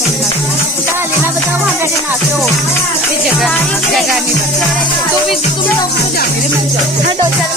डालीला बताओ हमारे नाचो जगह नहीं तो भी तुम लोग तो जाने मैं